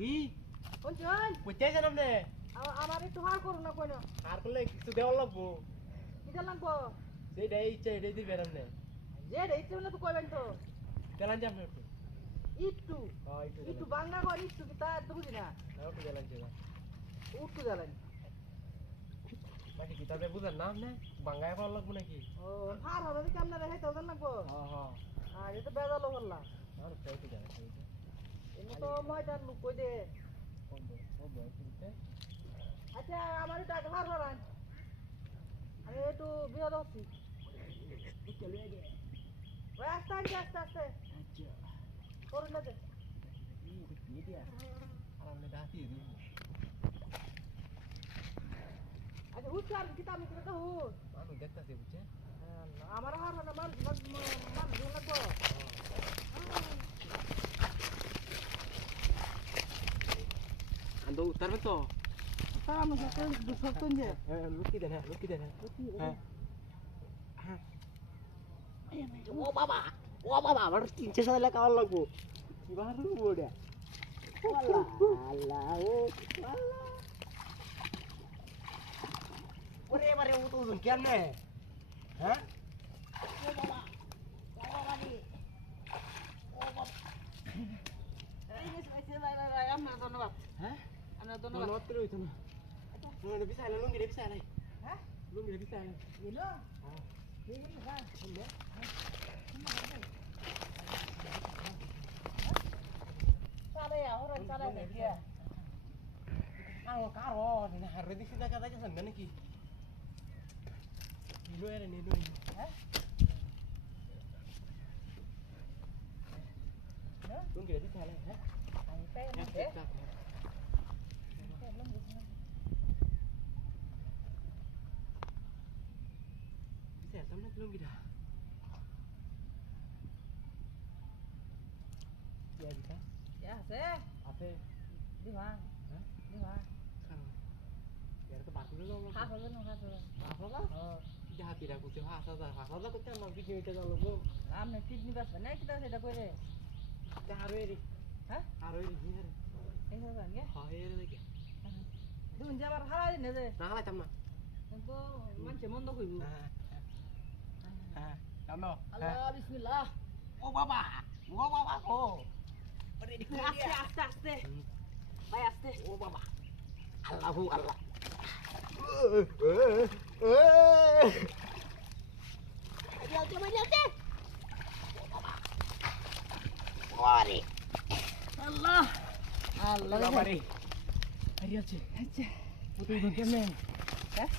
কি কোনজন বুঝতেছেন আপনি আমার একটু হার করুন না কইনো আর করলে কিছু দেওয়া লাগবো কিটা লাগবো সেটাই ইচ্ছা এটাই দিবেন আপনি যে রেইতে না তো কইবেন তো তেলান যে আপনি একটু একটু একটু বাংলা কর একটু কি তা তো বুঝি না একটু তেলান যে উঠতে জ্বালানি বাকি কিতাবে বুঝেন না আপনি বাংলায় করা লাগবো নাকি ও হার হবে কি আপনারা হেতে ওজন লাগবো হ্যাঁ হ্যাঁ আর এটা বেজালো করলা আর তাই তো জানা সেইটা এমনি তো ময়দান লুক কই দে আচ্ছা আমার এটা আগে হার করান আমি একটু বিরত হচ্ছি ওই আস্তে আস্তে আস্তে আস্তে করুন না যে আর আপনি ডাকি দিন আচ্ছা হুঁচ আর কিতা আমি কিতা হুঁচ মানুষ দেখতেছি বুঝছে আমার হার না মান লাগবো আন্দো উত্তরবে তো আমি সাথে দুশো তুন যে হ্যাঁ লুকি দেন হ্যাঁ হ্যাঁ ও বাবা আমার 300 টাকা খাওয়ার লাগবো কি বারু ওটা আল্লাহ আল্লাহ ও আল্লাহ ওরে বারে ও তো ওজন কেমনে হ্যাঁ ও বাবা রে ও বাবা আপনার ধন্যবাদ হ্যাঁ আপনার ধন্যবাদ ধন্যবাদ করে হইতো না লুঙ্গি বিছাইলে লুঙ্গি বিছাইলে হ্যাঁ লুঙ্গি বিছাইলে এলো হ্যাঁ চালে ahora চালে দিয়া Karo, ini hari ini kita katanya sampai nih ki. Nilo ya nilo. Hah? Lu nggak bisa lah, hah? Ang pena deh. Bisa sama belum kita? Ya bisa. Ya, seh. Apa? Di mana? Hah? Di mana? Sekarang. Biar ke batu dulu. Apa lah? Apa lah? Oh, jahat tidak kucing hasa dah. Hasa dah kita mau bikin itu dulu. Amne kidney bas banai kita seda kore. Kita harus Hah? Harus ini harus. Eso kan ya? Harus lagi. Dun jabar halal ini deh. Nah lah cama. Engko mance mondo kuibu. Kamu. Allah bismillah. Oh bapa. Oh bapa ko. Beri di Aste aste aste. Bay aste. Oh bapa. Allahu Allah. Dia coba dia deh. Mari. Allah. Allah. Mari. Hari aja. Aja. Butuh bagian nih. Hah?